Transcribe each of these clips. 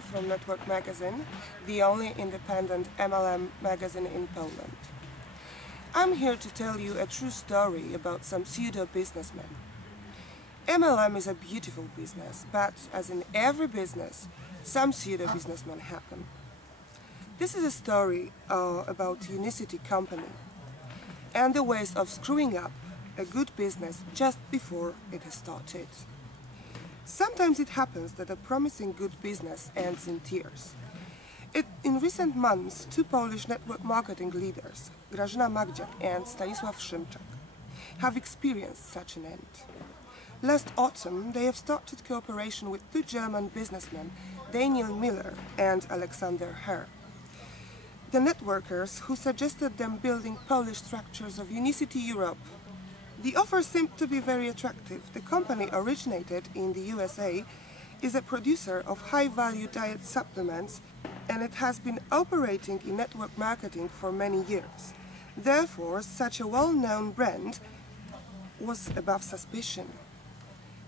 Vistula from Network Magazyn, the only independent MLM magazine in Poland. I'm here to tell you a true story about some pseudo-businessmen. MLM is a beautiful business, but as in every business, some pseudo-businessmen happen. This is a story about Unicity company and the ways of screwing up a good business just before it has started. Sometimes it happens that a promising good business ends in tears. In recent months, two Polish network marketing leaders, Grażyna Magdziak and Stanisław Szymczak, have experienced such an end. Last autumn, they have started cooperation with two German businessmen, Daniel Miller and Alexander Herr. The networkers who suggested them building Polish structures of Unicity Europe. The offer seemed to be very attractive. The company originated in the USA, is a producer of high-value diet supplements, and it has been operating in network marketing for many years. Therefore, such a well-known brand was above suspicion.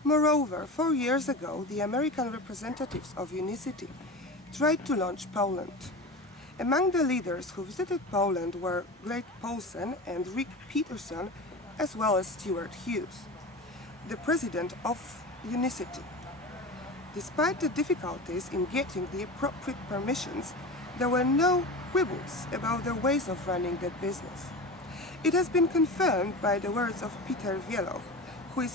Moreover, 4 years ago, the American representatives of Unicity tried to launch Poland. Among the leaders who visited Poland were Greg Paulsen and Rick Peterson, as well as Stuart Hughes, the president of Unicity. Despite the difficulties in getting the appropriate permissions, there were no quibbles about their ways of running that business. It has been confirmed by the words of Peter Wieloch, who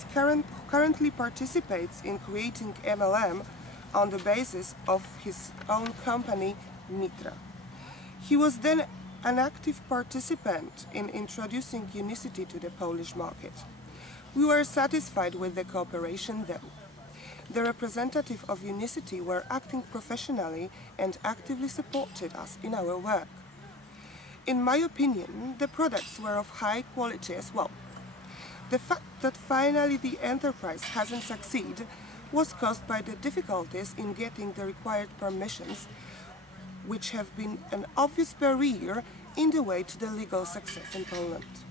currently participates in creating MLM on the basis of his own company, Mitra. He was then an active participant in introducing Unicity to the Polish market. We were satisfied with the cooperation though. The representatives of Unicity were acting professionally and actively supported us in our work. In my opinion, the products were of high quality as well. The fact that finally the enterprise hasn't succeeded was caused by the difficulties in getting the required permissions, which have been an obvious barrier in the way to the legal success in Poland.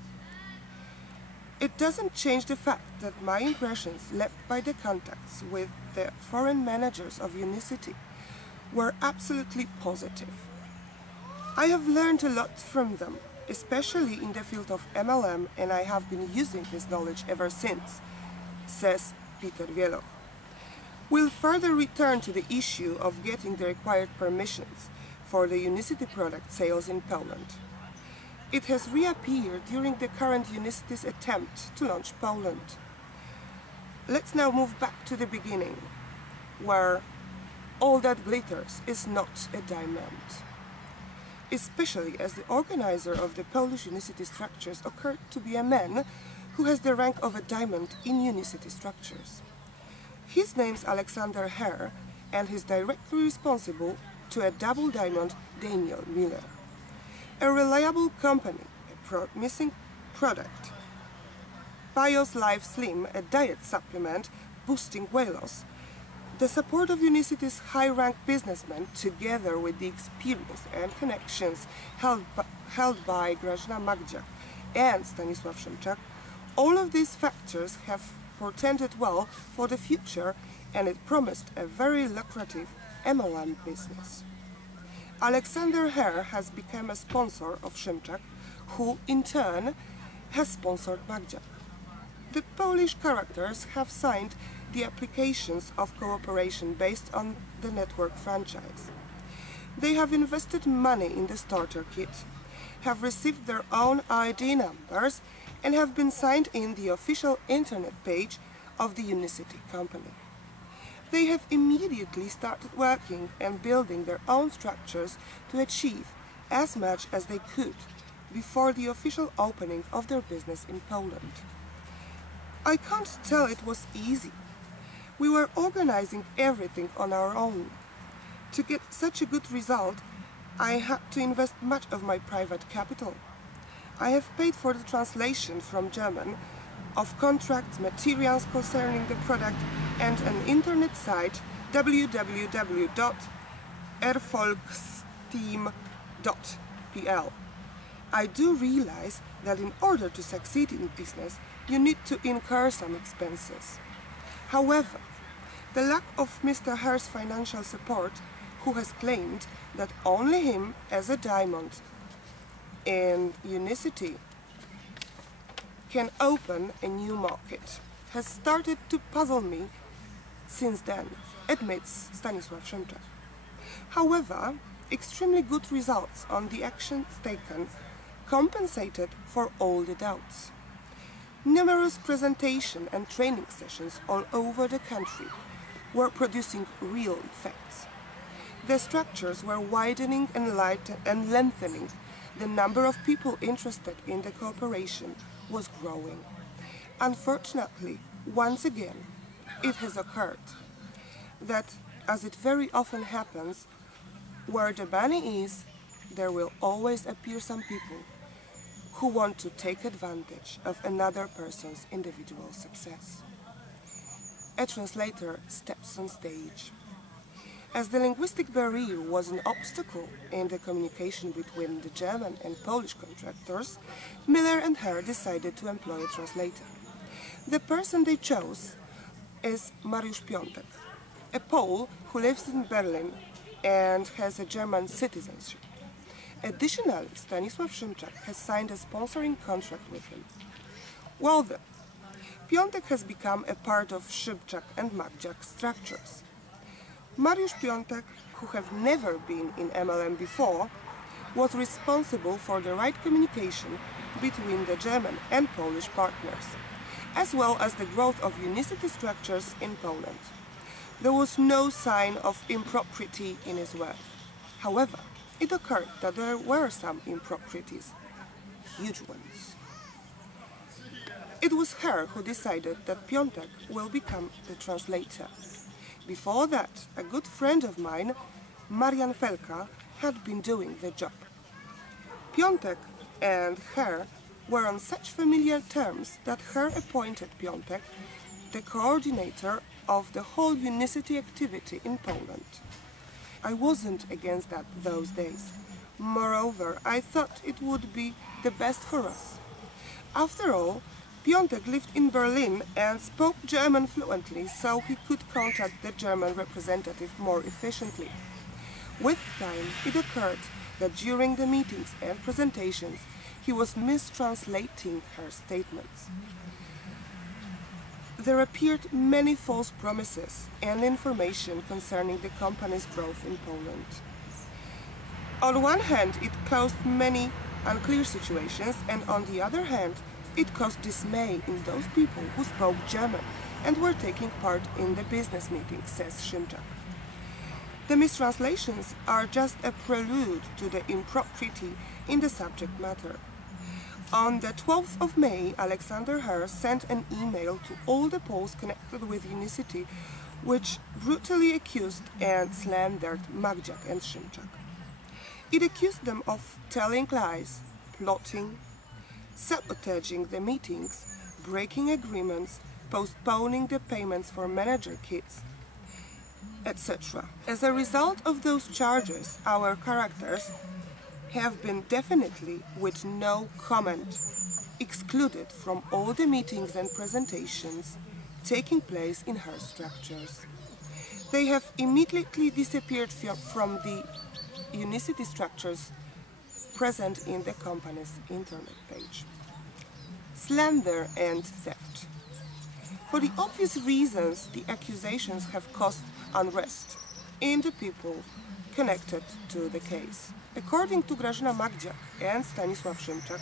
It doesn't change the fact that my impressions left by the contacts with the foreign managers of Unicity were absolutely positive. I have learned a lot from them, especially in the field of MLM, and I have been using this knowledge ever since, says Peter Wieloch. We'll further return to the issue of getting the required permissions for the Unicity product sales in Poland. It has reappeared during the current Unicity's attempt to launch Poland. Let's now move back to the beginning, where all that glitters is not a diamond. Especially as the organizer of the Polish Unicity structures occurred to be a man who has the rank of a diamond in Unicity structures. His name's Alexander Herr, and he's directly responsible to a double diamond, Daniel Miller. A reliable company, a promising product. Bios Life Slim, a diet supplement boosting weight loss. The support of Unicity's high-ranked businessmen, together with the experience and connections held by Grażyna Magdziak and Stanisław Szymczak, all of these factors have portended well for the future, and it promised a very lucrative MLM business. Alexander Herr has become a sponsor of Szymczak, who in turn has sponsored Magdziak. The Polish characters have signed the applications of cooperation based on the network franchise. They have invested money in the starter kit, have received their own ID numbers, and have been signed in the official internet page of the Unicity company. They have immediately started working and building their own structures to achieve as much as they could before the official opening of their business in Poland. I can't tell it was easy. We were organizing everything on our own. To get such a good result, I had to invest much of my private capital. I have paid for the translation from German of contracts, materials concerning the product, and an internet site www.erfolgsteam.pl. I do realize that in order to succeed in business, you need to incur some expenses. However, the lack of Mr. Herr's financial support, who has claimed that only him as a diamond in Unicity can open a new market, has started to puzzle me since then, admits Stanisław Szymczak. However, extremely good results on the actions taken compensated for all the doubts. Numerous presentation and training sessions all over the country were producing real effects. The structures were widening and lengthening. The number of people interested in the cooperation was growing. Unfortunately, once again, it has occurred that, as it very often happens, where the money is, there will always appear some people who want to take advantage of another person's individual success. A translator steps on stage. As the linguistic barrier was an obstacle in the communication between the German and Polish contractors, Miller and Herr decided to employ a translator. The person they chose is Mariusz Piątek, a Pole who lives in Berlin and has a German citizenship. Additionally, Stanisław Szymczak has signed a sponsoring contract with him. Well then, Piątek has become a part of Szymczak and Magdziak structures. Mariusz Piątek, who have never been in MLM before, was responsible for the right communication between the German and Polish partners, as well as the growth of Unicity structures in Poland. There was no sign of impropriety in his work. However, it occurred that there were some improprieties, huge ones. It was Herr who decided that Piątek will become the translator. Before that, a good friend of mine, Marian Felka, had been doing the job. Piątek and Herr were on such familiar terms that Herr appointed Piątek the coordinator of the whole Unicity activity in Poland. I wasn't against that those days. Moreover, I thought it would be the best for us. After all, Piątek lived in Berlin and spoke German fluently, so he could contact the German representative more efficiently. With time, it occurred that during the meetings and presentations, he was mistranslating her statements. There appeared many false promises and information concerning the company's growth in Poland. On one hand, it caused many unclear situations, and on the other hand, it caused dismay in those people who spoke German and were taking part in the business meetings, says Szymczak. The mistranslations are just a prelude to the impropriety in the subject matter. On the 12th of May, Alexander Herr sent an email to all the Poles connected with Unicity, which brutally accused and slandered Magdziak and Szymczak. It accused them of telling lies, plotting, sabotaging the meetings, breaking agreements, postponing the payments for manager kits, etc. As a result of those charges, our characters have been definitely, with no comment, excluded from all the meetings and presentations taking place in her structures. They have immediately disappeared from the Unicity structures present in the company's internet page. Slander and theft. For the obvious reasons, the accusations have caused unrest in the people connected to the case. According to Grażyna Magdziak and Stanisław Szymczak,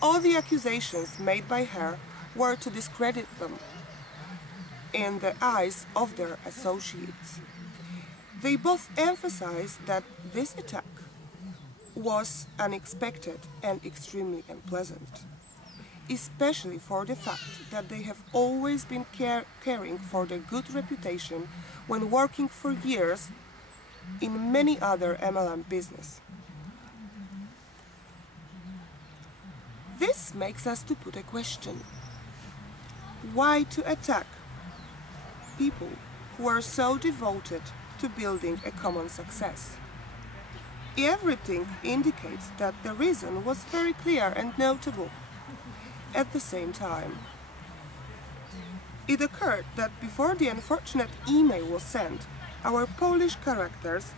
all the accusations made by her were to discredit them in the eyes of their associates. They both emphasized that this attack was unexpected and extremely unpleasant, especially for the fact that they have always been caring for their good reputation when working for years in many other MLM business. This makes us to put a question. Why to attack people who are so devoted to building a common success? Everything indicates that the reason was very clear and notable. At the same time, it occurred that before the unfortunate email was sent, our Polish characters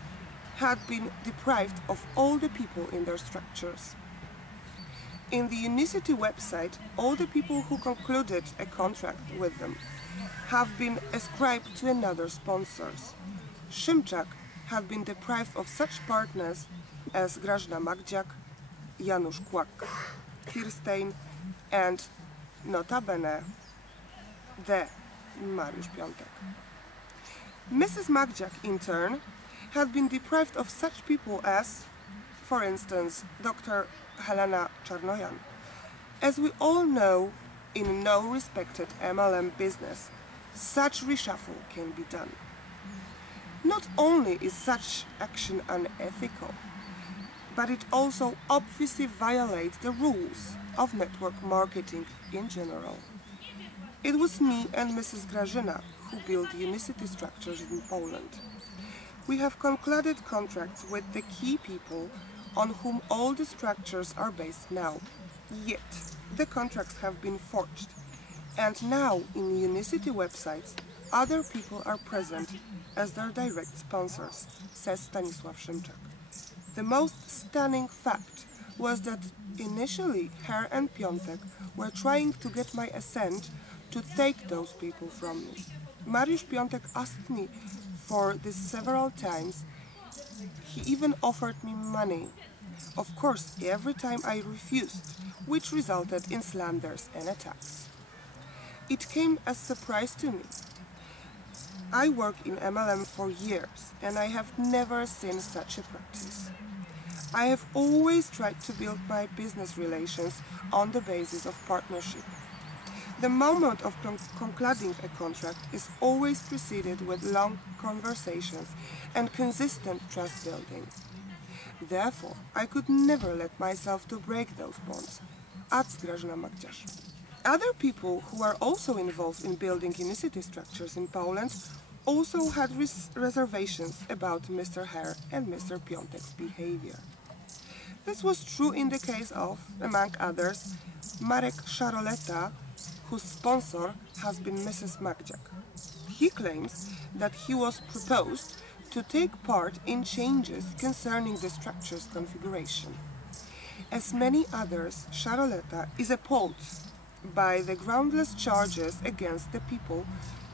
had been deprived of all the people in their structures. In the Unicity website, all the people who concluded a contract with them have been ascribed to another sponsors. Szymczak had been deprived of such partners as Grażyna Magdziak, Janusz Kłak, Kirstein, and notabene the Mariusz Piątek. Mrs. Magdziak, in turn, had been deprived of such people as, for instance, Dr. Helena Czarnojan. As we all know, in no respected MLM business, such reshuffle can be done. Not only is such action unethical, but it also obviously violates the rules of network marketing in general. It was me and Mrs. Grażyna who built Unicity structures in Poland. We have concluded contracts with the key people on whom all the structures are based now. Yet, the contracts have been forged, and now in Unicity websites, other people are present as their direct sponsors, says Stanisław Szymczak. The most stunning fact was that initially Her and Piątek were trying to get my assent to take those people from me. Mariusz Piątek asked me for this several times. He even offered me money. Of course, every time I refused, which resulted in slanders and attacks. It came as a surprise to me. I work in MLM for years, and I have never seen such a practice. I have always tried to build my business relations on the basis of partnership. The moment of concluding a contract is always preceded with long conversations and consistent trust building. Therefore, I could never let myself to break those bonds, adds Grażyna Magdziak. Other people who are also involved in building Unicity structures in Poland also had reservations about Mr. Her and Mr. Piątek's behavior. This was true in the case of, among others, Marek Szaroleta, whose sponsor has been Mrs. Magdziak. He claims that he was proposed to take part in changes concerning the structure's configuration. As many others, Szaroleta is appalled by the groundless charges against the people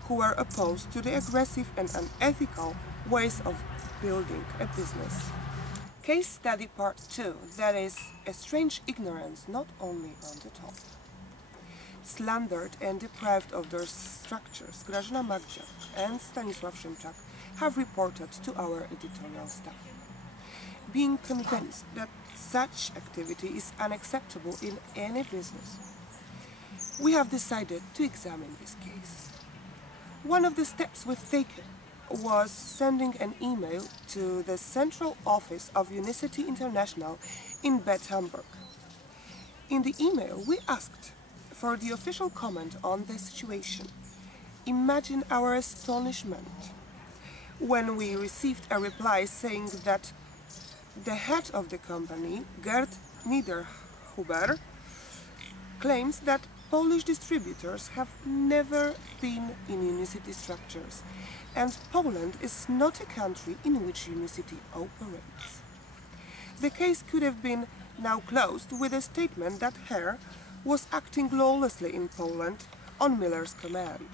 who were opposed to the aggressive and unethical ways of building a business. Case study part 2, that is, a strange ignorance not only on the top. Slandered and deprived of their structures, Grażyna Magdziak and Stanisław Szymczak have reported to our editorial staff. Being convinced that such activity is unacceptable in any business, we have decided to examine this case. One of the steps we've taken was sending an email to the central office of Unicity International in Bad Hamburg. In the email, we asked for the official comment on the situation. Imagine our astonishment when we received a reply saying that the head of the company, Gerd Niederhuber, claims that Polish distributors have never been in Unicity structures, and Poland is not a country in which Unicity operates. The case could have been now closed with a statement that Her was acting lawlessly in Poland on Miller's command.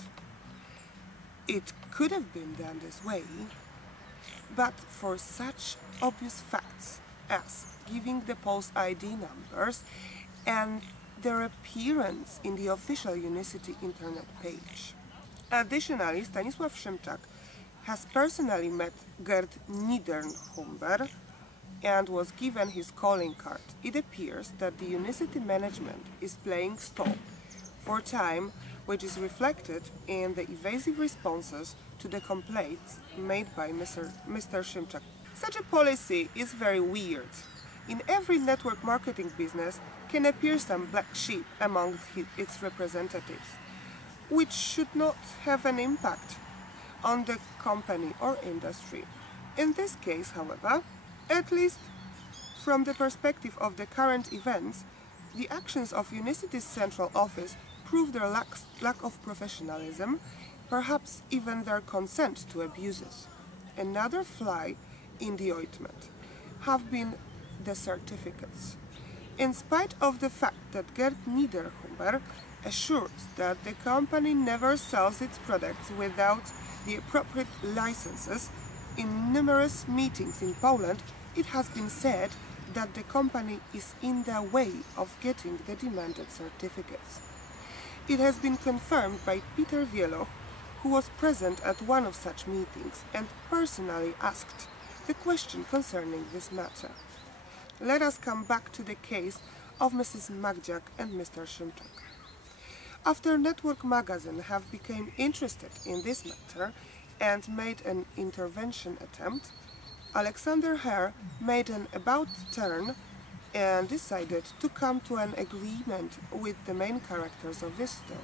It could have been done this way, but for such obvious facts as giving the post ID numbers and their appearance in the official Unicity internet page. Additionally, Stanisław Szymczak has personally met Gerd Niederhuber and was given his calling card. It appears that the Unicity management is playing stall for time, which is reflected in the evasive responses to the complaints made by Mr. Szymczak. Such a policy is very weird. In every network marketing business can appear some black sheep among its representatives, which should not have an impact on the company or industry. In this case, however, at least from the perspective of the current events, the actions of Unicity's central office prove their lack of professionalism, perhaps even their consent to abuses. Another fly in the ointment have been the certificates. In spite of the fact that Gerd Niederhuber assures that the company never sells its products without the appropriate licenses, in numerous meetings in Poland it has been said that the company is in the way of getting the demanded certificates. It has been confirmed by Peter Wieloch, who was present at one of such meetings and personally asked the question concerning this matter. Let us come back to the case of Mrs. Magdziak and Mr. Szymczak. After Network Magazyn have become interested in this matter and made an intervention attempt, Alexander Herr made an about-turn and decided to come to an agreement with the main characters of this story.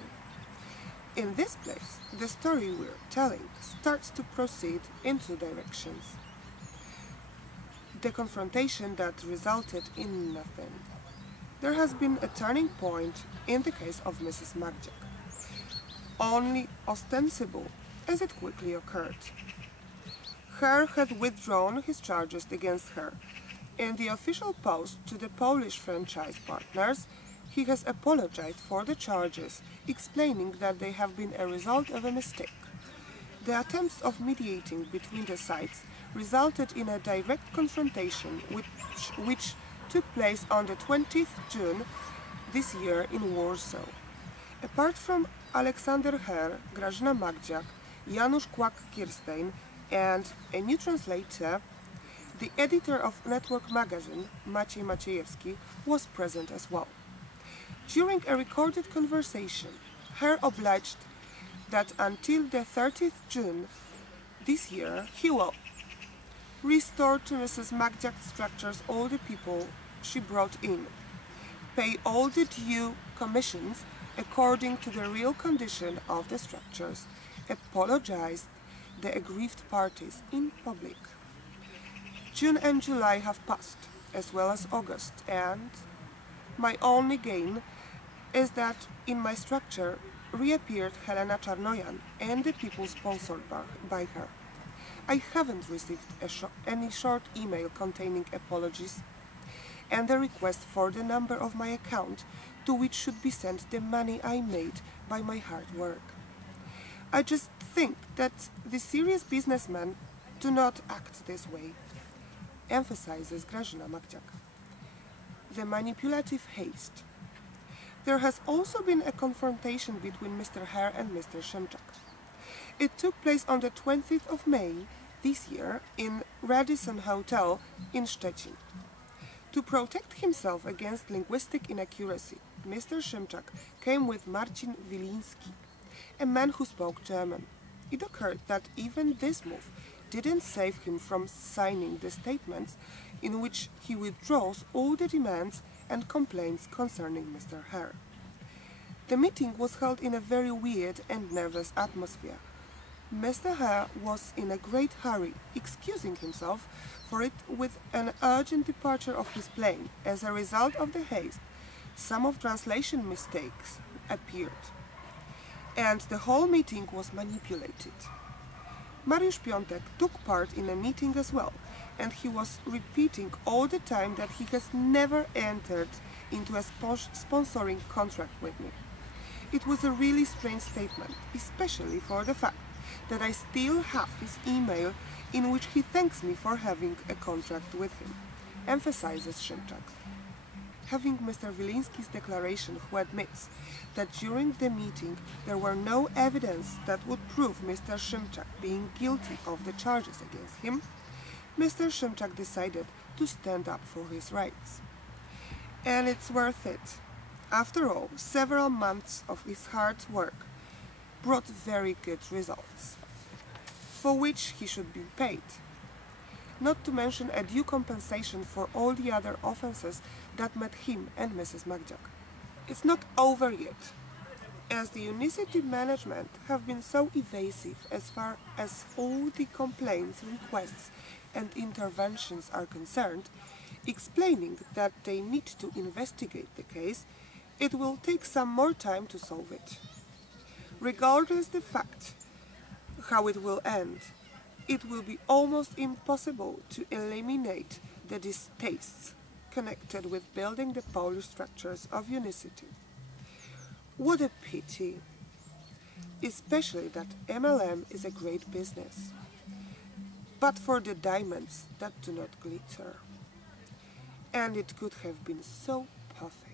In this place, the story we're telling starts to proceed in two directions. The confrontation that resulted in nothing. There has been a turning point in the case of Mrs. Magdziak, only ostensible as it quickly occurred. Herr had withdrawn his charges against her. In the official post to the Polish franchise partners, he has apologized for the charges, explaining that they have been a result of a mistake. The attempts of mediating between the sides resulted in a direct confrontation which took place on the 20th June this year in Warsaw. Apart from Alexander Herr, Grażyna Magdziak, Janusz Kłak-Kirstein and a new translator, the editor of Network Magazyn, Maciej Maciejewski, was present as well. During a recorded conversation, Herr obliged that until the 30th June this year, he will restore to Mrs. Magdziak's structures all the people she brought in, pay all the due commissions according to the real condition of the structures, apologize the aggrieved parties in public. June and July have passed, as well as August, and my only gain is that in my structure reappeared Helena Czarnojan and the people sponsored by her. I haven't received any short email containing apologies and a request for the number of my account to which should be sent the money I made by my hard work. I just think that the serious businessmen do not act this way, emphasizes Grażyna Magdziak. The manipulative haste. There has also been a confrontation between Mr. Herr and Mr. Szymczak. It took place on the 20th of May this year in Radisson Hotel in Szczecin. To protect himself against linguistic inaccuracy, Mr. Szymczak came with Marcin Wilinski, a man who spoke German. It occurred that even this move didn't save him from signing the statements in which he withdraws all the demands and complaints concerning Mr. Herr. The meeting was held in a very weird and nervous atmosphere. Mr. Herr was in a great hurry, excusing himself for it with an urgent departure of his plane. As a result of the haste, some of translation mistakes appeared, and the whole meeting was manipulated. Mariusz Piątek took part in a meeting as well, and he was repeating all the time that he has never entered into a sponsoring contract with me. It was a really strange statement, especially for the fact that I still have his email in which he thanks me for having a contract with him, emphasizes Szymczak. Having Mr. Wilinski's declaration, who admits that during the meeting there were no evidence that would prove Mr. Szymczak being guilty of the charges against him, Mr. Szymczak decided to stand up for his rights. And it's worth it. After all, several months of his hard work brought very good results, for which he should be paid. Not to mention a due compensation for all the other offenses that met him and Mrs. Magdziak. It's not over yet, as the Unicity management have been so evasive as far as all the complaints, requests and interventions are concerned, explaining that they need to investigate the case. It will take some more time to solve it. Regardless the fact how it will end, it will be almost impossible to eliminate the distastes connected with building the Polish structures of Unicity. What a pity, especially that MLM is a great business, but for the diamonds that do not glitter. And it could have been so perfect.